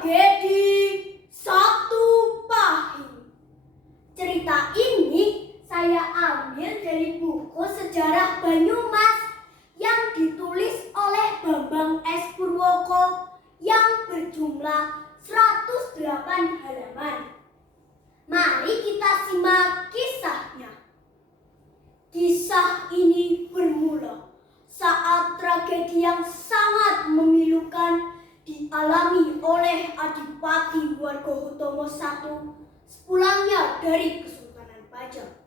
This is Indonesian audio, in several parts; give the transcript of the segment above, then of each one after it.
Tragedi Satu Pahing. Cerita ini saya ambil dari buku Sejarah Banyumas yang ditulis oleh Bambang S. Purwoko yang berjumlah 108 halaman. Mari kita simak kisahnya. Kisah ini bermula saat tragedi yang sangat memilukan dialami oleh Adipati Wargohutomo I sepulangnya dari Kesultanan Pajang.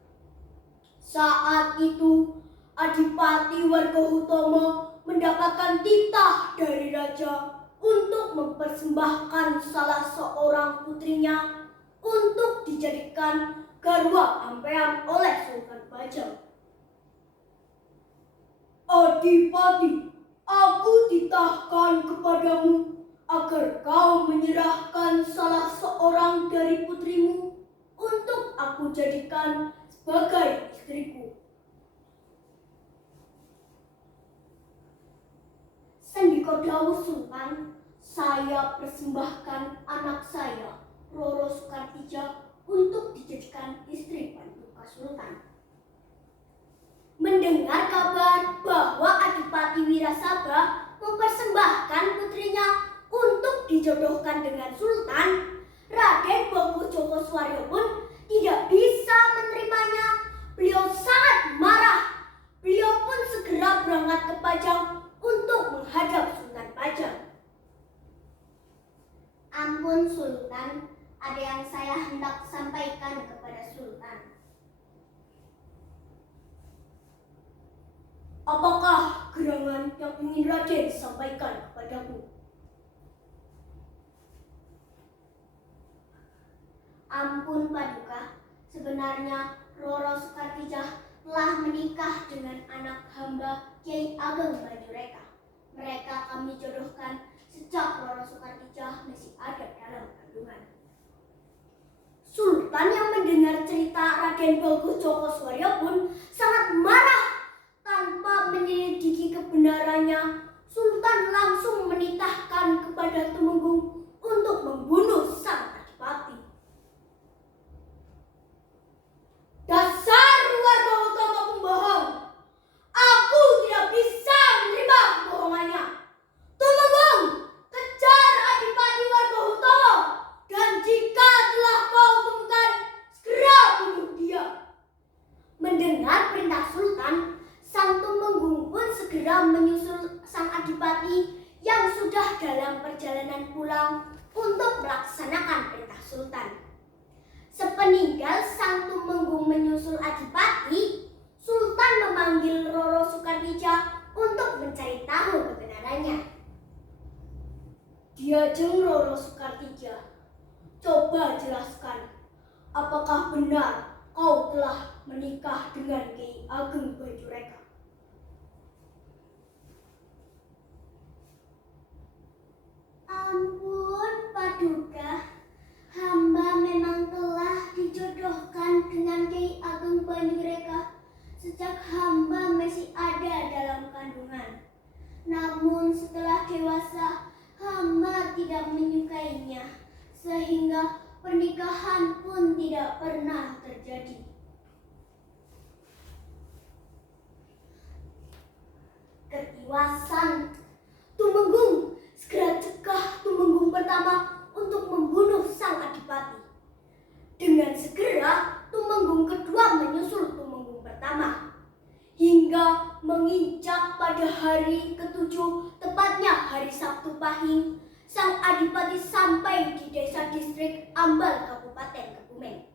Saat itu Adipati Wargohutomo mendapatkan titah dari raja untuk mempersembahkan salah seorang putrinya untuk dijadikan garwa ampean oleh Sultan Pajang. Adipati, aku titahkan kepadamu agar kau menyerahkan salah seorang dari putrimu untuk aku jadikan sebagai istriku. Sendika dawuh Sultan, saya persembahkan anak saya, Roro Soekartija, untuk dijadikan istri Paduka Sultan. Mendengar kabar bahwa Adipati Wirasabah mempersembahkan putrinya untuk dijodohkan dengan Sultan, Raden Bogo Joko Swaryo pun tidak bisa menerimanya. Beliau sangat marah. Beliau pun segera berangkat ke Pajang untuk menghadap Sultan Pajang. Ampun Sultan, ada yang saya hendak sampaikan kepada Sultan. Apakah gerangan yang ingin Raden sampaikan kepadaku? Ampun Paduka, sebenarnya Roro Soekartija telah menikah dengan anak hamba Kiai Ageng Banjureka. Mereka kami jodohkan sejak Roro Soekartija masih ada dalam kandungan. Sultan yang mendengar cerita Raden Bogo Joko Swaryo pun sangat marah. Tanpa menyelidiki kebenarannya, Sultan langsung menitahkan kepada Tumenggung untuk membunuh sang adipati. Dasar Wargohutomo pembohong! Aku tidak bisa menerima kebohongannya. Tumenggung, kejar Adipati Wargohutomo, dan jika telah kau temukan, segera bunuh dia. Mendengar perintah Sultan, Sang Tumenggung pun segera menyusul sang adipati yang sudah dalam perjalanan pulang untuk melaksanakan perintah Sultan. Sepeninggal Sang Tumenggung menyusul adipati, Sultan memanggil Roro Soekartija untuk mencari tahu kebenarannya. Diajeng Roro Soekartija, coba jelaskan, apakah benar kau telah menikah dengan Kiai Ageng Banjureka? Ampun Paduka, hamba memang telah dijodohkan dengan Kiai Ageng Banjureka sejak hamba masih ada dalam kandungan. Namun setelah dewasa, hamba tidak menyukainya, sehingga pernikahan pun tidak pernah terjadi. Ketiwasan Tumenggung, segera cegah Tumenggung pertama untuk membunuh sang adipati. Dengan segera Tumenggung kedua menyusul Tumenggung pertama, hingga menginjak pada hari ketujuh, tepatnya hari Sabtu Pahing, sang adipati sampai di desa distrik Ambal, Kabupaten Kebumen.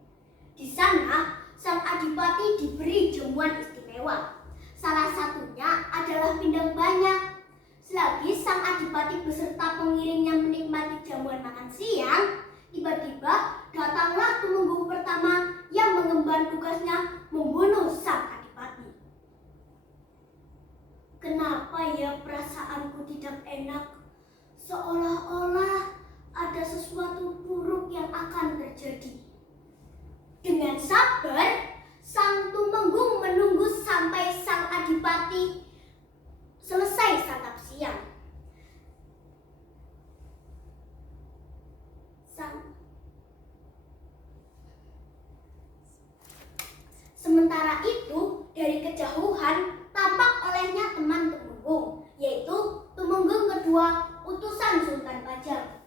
Di sana, sang adipati diberi jamuan istimewa. Salah satunya adalah pindang banyak. Selagi sang adipati beserta pengiringnya menikmati jamuan makan siang, tiba-tiba datanglah Tumenggung pertama yang mengemban tugasnya membunuh sang adipati. Kenapa ya perasaanku tidak enak? Seolah-olah ada sesuatu buruk yang akan terjadi. Dengan sabar, Sang Tumenggung menunggu sampai sang adipati selesai santap siang. Saat itu dari kejauhan tampak olehnya teman Tumenggung, yaitu Tumenggung kedua utusan Sultan Pajang.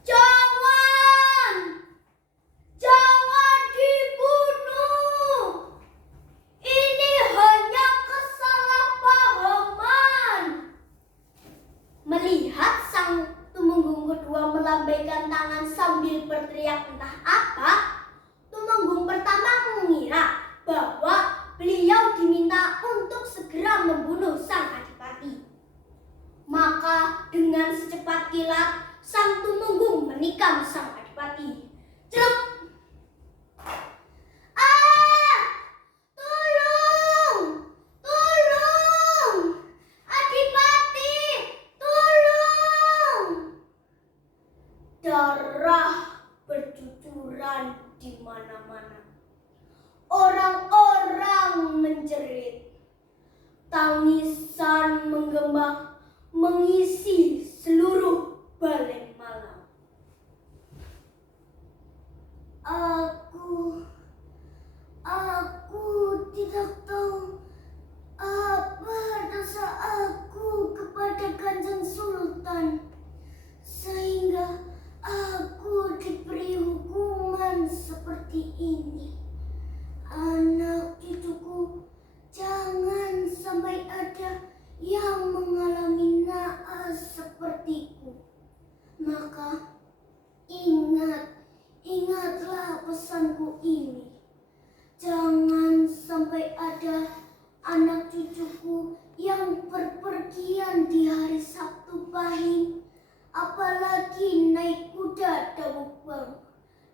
Jangan! Jangan dibunuh! Ini hanya kesalahpahaman. Melihat sang Tumenggung kedua melambaikan tangan sambil berteriak entah apa, Tumenggung pertama mengira bahwa beliau diminta untuk segera membunuh sang adipati. Maka dengan secepat kilat, sang Tumenggung menikam sang adipati. Jelek! Tolong! Tolong! Adipati, tolong! Darah bercucuran di mana-mana. Orang-orang menjerit. Tangisan menggema mengisi seluruh Balai Malang. Aku tidak tahu apa dosa aku kepada Kanjeng Sultan, sehingga aku diberi hukuman seperti ini. Anak cucuku, jangan sampai ada yang mengalami naas sepertiku. Maka ingatlah pesanku ini. Jangan sampai ada anak cucuku yang berpergian di hari Sabtu Pahing, apalagi naik kuda dawuh.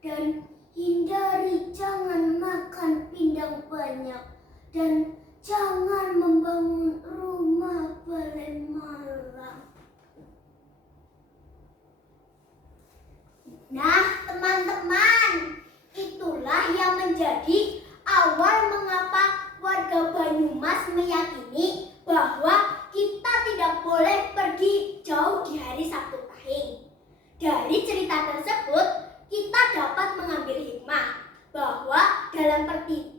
Dan hindari jangan makan pindang banyak, dan jangan membangun rumah Balai Malang. Nah, teman-teman, itulah yang menjadi awal mengapa warga Banyumas meyakini bahwa kita tidak boleh pergi jauh di hari Sabtu Pahing. Dari cerita tersebut, kita dapat mengambil hikmah bahwa dalam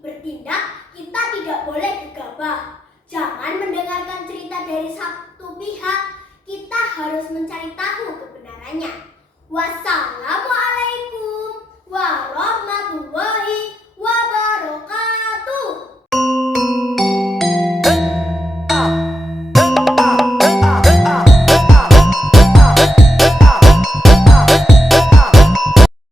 bertindak kita tidak boleh gegabah. Jangan mendengarkan cerita dari satu pihak, kita harus mencari tahu kebenarannya. Wassalamualaikum warahmatullahi